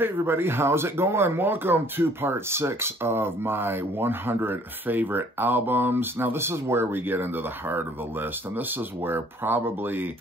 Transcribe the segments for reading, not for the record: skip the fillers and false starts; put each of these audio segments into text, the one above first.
Hey everybody, how's it going? Welcome to part 6 of my 100 favorite albums. Now this is where we get into the heart of the list, and this is where probably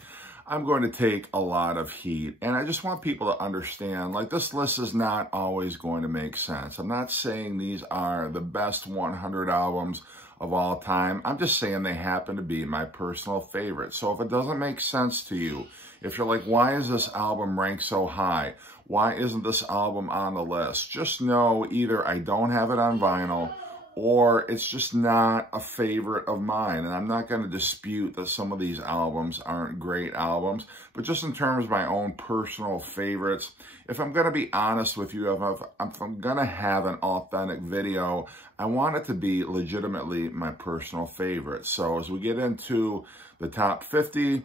I'm going to take a lot of heat. And I just want people to understand, like, this list is not always going to make sense. I'm not saying these are the best 100 albums of all time. I'm just saying they happen to be my personal favorite. So if it doesn't make sense to you, if you're like, why is this album ranked so high? Why isn't this album on the list? Just know either I don't have it on vinyl or it's just not a favorite of mine. And I'm not going to dispute that some of these albums aren't great albums, but just in terms of my own personal favorites, if I'm going to be honest with you, if I'm going to have an authentic video, I want it to be legitimately my personal favorite. So as we get into the top 50,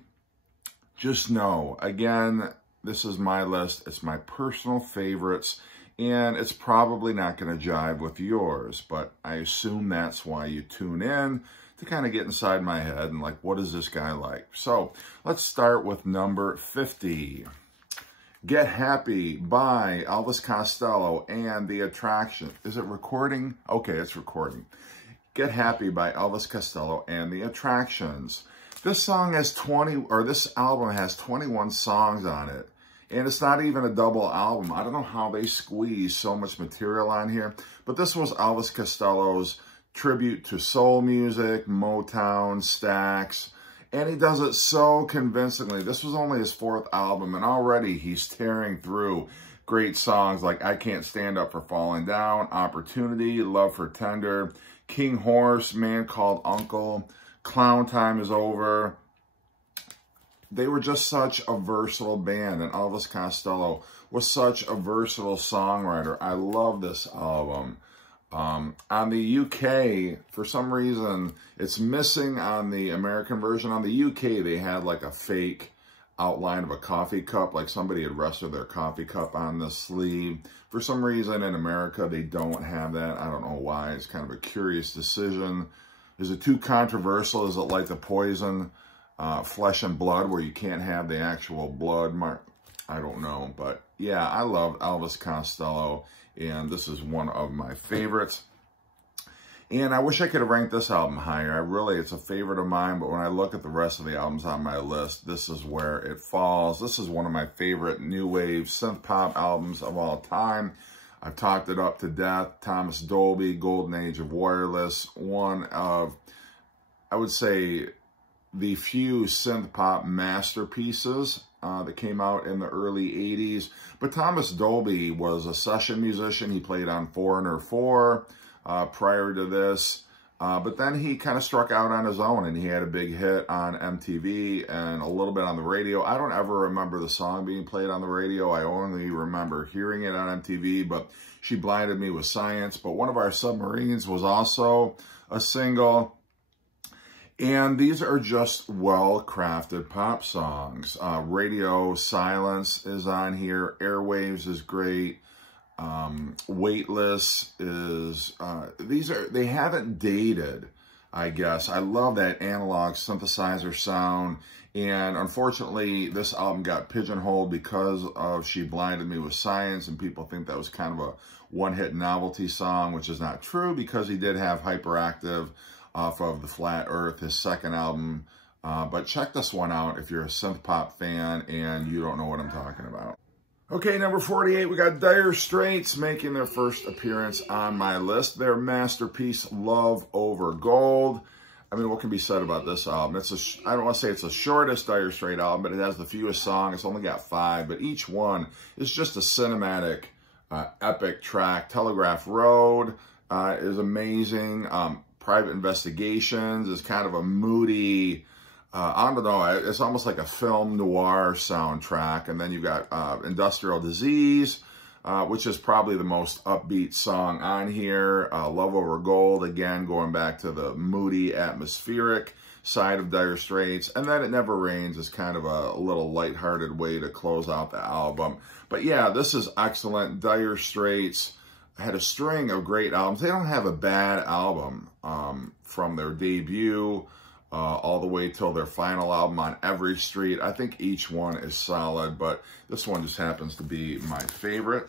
just know, again, this is my list. It's my personal favorites, and it's probably not going to jive with yours, but I assume that's why you tune in, to kind of get inside my head and like, what is this guy like? So let's start with number 50. Get Happy by Elvis Costello and The Attraction. Is it recording? Okay, it's recording. Get Happy by Elvis Costello and The Attractions. This album has 21 songs on it. And it's not even a double album. I don't know how they squeeze so much material on here. But this was Elvis Costello's tribute to soul music, Motown, Stax. And he does it so convincingly. This was only his 4th album, and already he's tearing through great songs like I Can't Stand Up for Falling Down, Opportunity, Love for Tender, King Horse, Man Called Uncle, Clown Time Is Over. They were just such a versatile band, and Elvis Costello was such a versatile songwriter. I love this album. On the UK, for some reason, it's missing on the American version. On the UK, they had like a fake outline of a coffee cup, like somebody had rested their coffee cup on the sleeve. For some reason, in America, they don't have that. I don't know why. It's kind of a curious decision. Is it too controversial? Is it like the Poison Flesh and Blood, where you can't have the actual blood mark? I don't know, but yeah, I love Elvis Costello, and this is one of my favorites. And I wish I could have ranked this album higher. It's a favorite of mine, but when I look at the rest of the albums on my list, this is where it falls. This is one of my favorite new wave synth pop albums of all time. I've talked it up to death. Thomas Dolby, Golden Age of Wireless, one of, I would say, the few synth pop masterpieces that came out in the early 80s. But Thomas Dolby was a session musician. He played on Foreigner 4 prior to this. But then he kind of struck out on his own, and he had a big hit on MTV and a little bit on the radio. I don't ever remember the song being played on the radio. I only remember hearing it on MTV, but She Blinded Me with Science. But One of Our Submarines was also a single. And these are just well-crafted pop songs. Radio Silence is on here. Airwaves is great. Weightless is, they haven't dated, I guess. I love that analog synthesizer sound. And unfortunately, this album got pigeonholed because of She Blinded Me with Science, and people think that was kind of a one-hit novelty song, which is not true, because he did have Hyperactive off of The Flat Earth, his 2nd album. But check this one out if you're a synth pop fan and you don't know what I'm talking about. Okay, number 48, we got Dire Straits making their first appearance on my list. Their masterpiece, Love Over Gold. I mean, what can be said about this album? I don't want to say it's the shortest Dire Straits album, but it has the fewest songs. It's only got 5, but each one is just a cinematic, epic track. Telegraph Road is amazing. Private Investigations is kind of a moody, I don't know, it's almost like a film noir soundtrack. And then you've got Industrial Disease, which is probably the most upbeat song on here. Love Over Gold, again, going back to the moody, atmospheric side of Dire Straits. And then It Never Rains is kind of a little lighthearted way to close out the album. But yeah, this is excellent. Dire Straits had a string of great albums. They don't have a bad album from their debut all the way till their final album On Every Street. I think each one is solid, but this one just happens to be my favorite.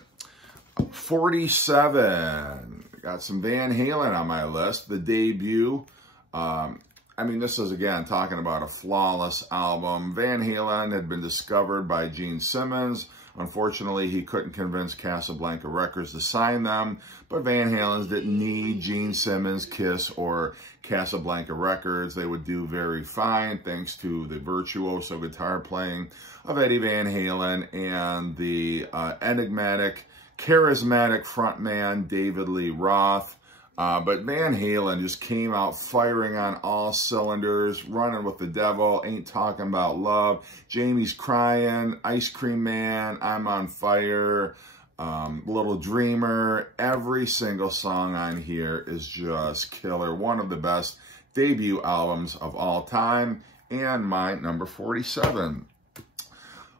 47. Got some Van Halen on my list. The debut. I mean, this is, again, talking about a flawless album. Van Halen had been discovered by Gene Simmons. Unfortunately, he couldn't convince Casablanca Records to sign them, but Van Halen didn't need Gene Simmons, Kiss, or Casablanca Records. They would do very fine thanks to the virtuoso guitar playing of Eddie Van Halen and the enigmatic, charismatic frontman David Lee Roth. But Van Halen just came out firing on all cylinders, running with the devil, ain't talking about love, Jamie's crying, Ice Cream Man, I'm on fire, Little Dreamer. Every single song on here is just killer. One of the best debut albums of all time, and my number 47.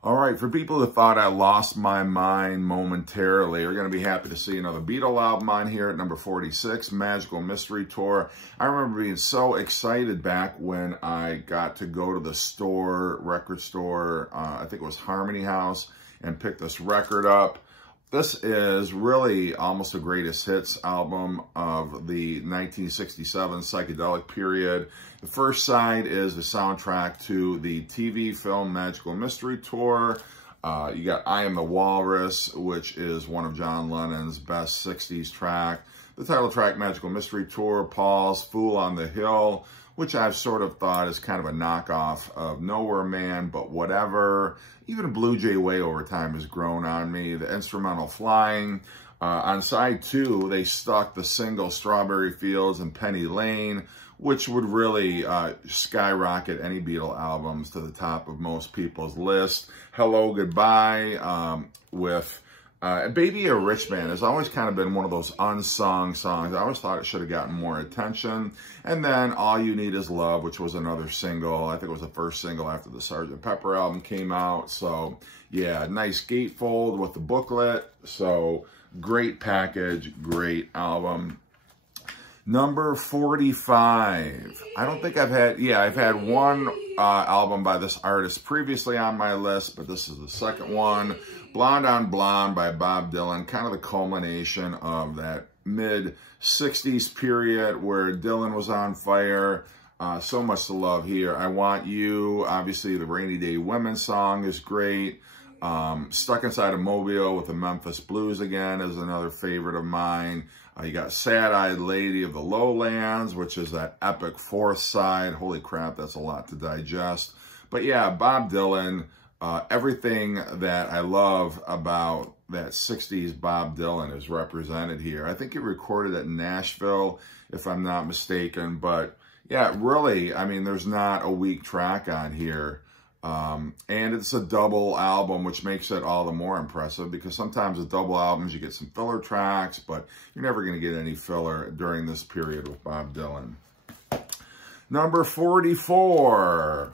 All right, for people who thought I lost my mind momentarily, are going to be happy to see another Beatle album on here at number 46, Magical Mystery Tour. I remember being so excited back when I got to go to the store, record store, I think it was Harmony House, and pick this record up. This is really almost a greatest hits album of the 1967 psychedelic period. The first side is the soundtrack to the TV film Magical Mystery Tour. You got I Am the Walrus, which is one of John Lennon's best 60s track. The title track, Magical Mystery Tour, Paul's Fool on the Hill, which I've sort of thought is kind of a knockoff of Nowhere Man, but whatever. Even Blue Jay Way over time has grown on me. The instrumental Flying. On side 2, they stuck the single Strawberry Fields and Penny Lane, which would really skyrocket any Beatle albums to the top of most people's list. Hello, Goodbye, with Baby a Rich Man has always kind of been one of those unsung songs. I always thought it should have gotten more attention. And then All You Need Is Love, which was another single. I think it was the first single after the Sgt. Pepper album came out. So, yeah, nice gatefold with the booklet. So, great package, great album. Number 45. I don't think I've had one album by this artist previously on my list, but this is the second one. Blonde on Blonde by Bob Dylan, kind of the culmination of that mid-60s period where Dylan was on fire. So much to love here. I Want You, obviously the Rainy Day Women song is great. Stuck Inside a Mobile with the Memphis Blues again is another favorite of mine. You got Sad-Eyed Lady of the Lowlands, which is that epic fourth side. Holy crap, that's a lot to digest. But yeah, Bob Dylan, everything that I love about that 60s Bob Dylan is represented here. I think he recorded at Nashville, if I'm not mistaken. But yeah, really, I mean, there's not a weak track on here. And it's a double album, which makes it all the more impressive because sometimes with double albums, you get some filler tracks, but you're never going to get any filler during this period with Bob Dylan. Number 44,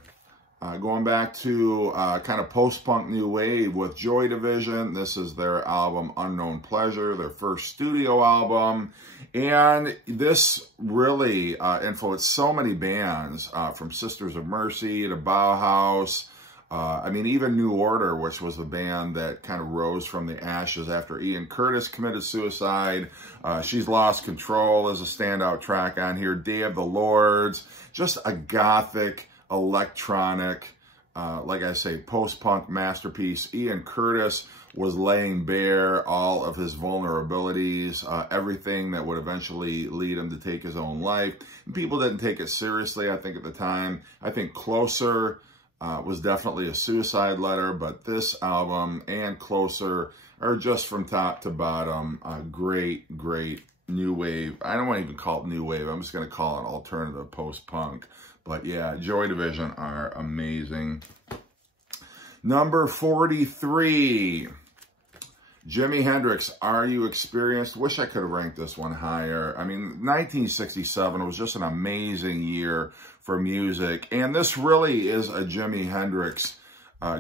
going back to kind of post-punk new wave with Joy Division. This is their album Unknown Pleasure, their first studio album. And this really influenced so many bands, from Sisters of Mercy to Bauhaus. I mean, even New Order, which was the band that kind of rose from the ashes after Ian Curtis committed suicide. She's Lost Control is a standout track on here. Day of the Lords, just a gothic, electronic, like I say, post-punk masterpiece. Ian Curtis was laying bare all of his vulnerabilities, everything that would eventually lead him to take his own life. And people didn't take it seriously, I think, at the time. I think Closer was definitely a suicide letter, but this album and Closer are just from top to bottom, great, great new wave. I don't want to even call it new wave. I'm just going to call it alternative post-punk. But yeah, Joy Division are amazing. Number 43, Jimi Hendrix, Are You Experienced? Wish I could have ranked this one higher. I mean, 1967 was just an amazing year for music. And this really is a Jimi Hendrix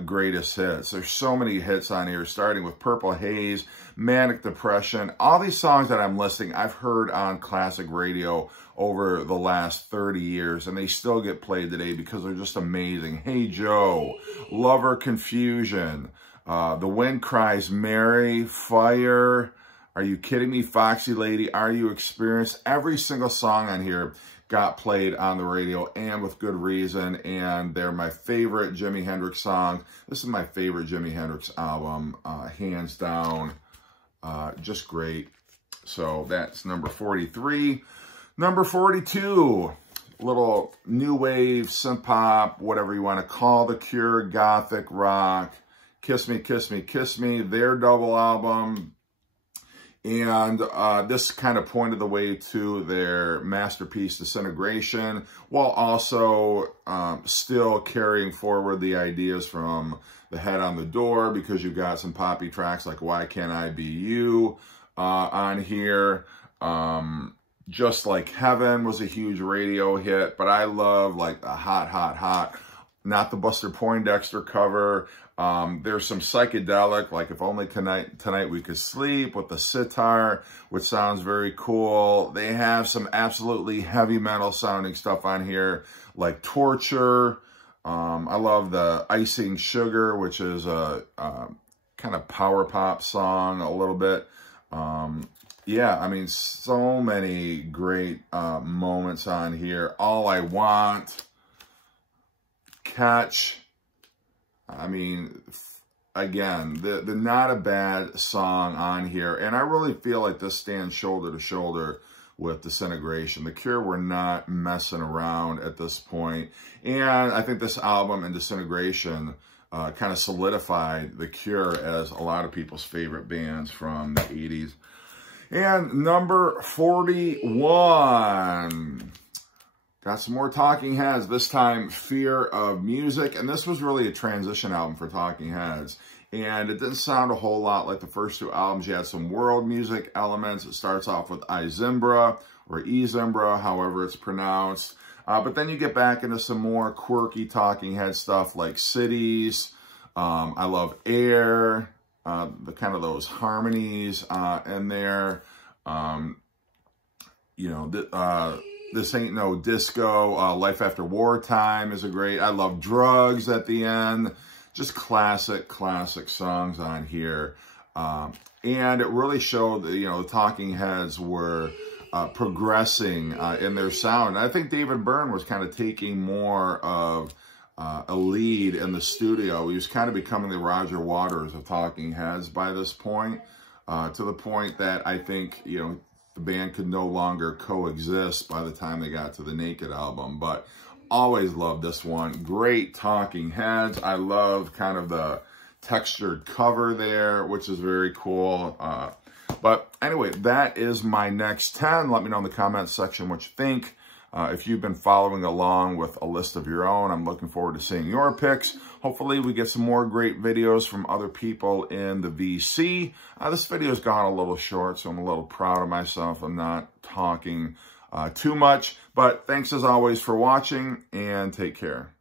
greatest hits. There's so many hits on here, starting with Purple Haze, Manic Depression. All these songs that I'm listing, I've heard on classic radio over the last 30 years, and they still get played today because they're just amazing. Hey Joe, Lover Confusion, The Wind Cries Mary, Fire, Are you kidding me? Foxy Lady, Are You Experienced? Every single song on here got played on the radio, and with good reason, and they're my favorite Jimi Hendrix songs. This is my favorite Jimi Hendrix album, hands down. Just great. So that's number 43. Number 42, little new wave, synth pop, whatever you want to call The Cure, gothic rock, Kiss Me, Kiss Me, Kiss Me, their double album. And this kind of pointed the way to their masterpiece, Disintegration, while also still carrying forward the ideas from The Head on the Door, because you've got some poppy tracks like Why Can't I Be You on here. Just Like Heaven was a huge radio hit, but I love like the Hot, Hot, Hot, not the Buster Poindexter cover. There's some psychedelic, like If Only Tonight We Could Sleep, with the sitar, which sounds very cool. They have some absolutely heavy metal sounding stuff on here, like Torture. I love the Icing Sugar, which is a kind of power pop song a little bit. Yeah, I mean, so many great moments on here. All I Want, Catch. I mean, again, the not a bad song on here. And I really feel like this stands shoulder to shoulder with Disintegration. The Cure were not messing around at this point. And I think this album and Disintegration kind of solidified The Cure as a lot of people's favorite bands from the 80s. And number 41. Got some more Talking Heads, this time Fear of Music. And this was really a transition album for Talking Heads. And it didn't sound a whole lot like the first two albums. You had some world music elements. It starts off with Izimbra, or Ezimbra, however it's pronounced. But then you get back into some more quirky Talking Head stuff like Cities. I love Air. The kind of those harmonies in there. You know, This Ain't No Disco, Life After Wartime is a great, I love Drugs at the end. Just classic songs on here. And it really showed that, you know, the Talking Heads were progressing in their sound. And I think David Byrne was kind of taking more of a lead in the studio. He was kind of becoming the Roger Waters of Talking Heads by this point, to the point that I think, you know, the band could no longer coexist by the time they got to the Naked album. But always loved this one. Great Talking Heads. I love kind of the textured cover there, which is very cool. But anyway, that is my next 10. Let me know in the comments section what you think. If you've been following along with a list of your own, I'm looking forward to seeing your picks. Hopefully we get some more great videos from other people in the VC. This video's gone a little short, so I'm a little proud of myself. I'm not talking too much, but thanks as always for watching, and take care.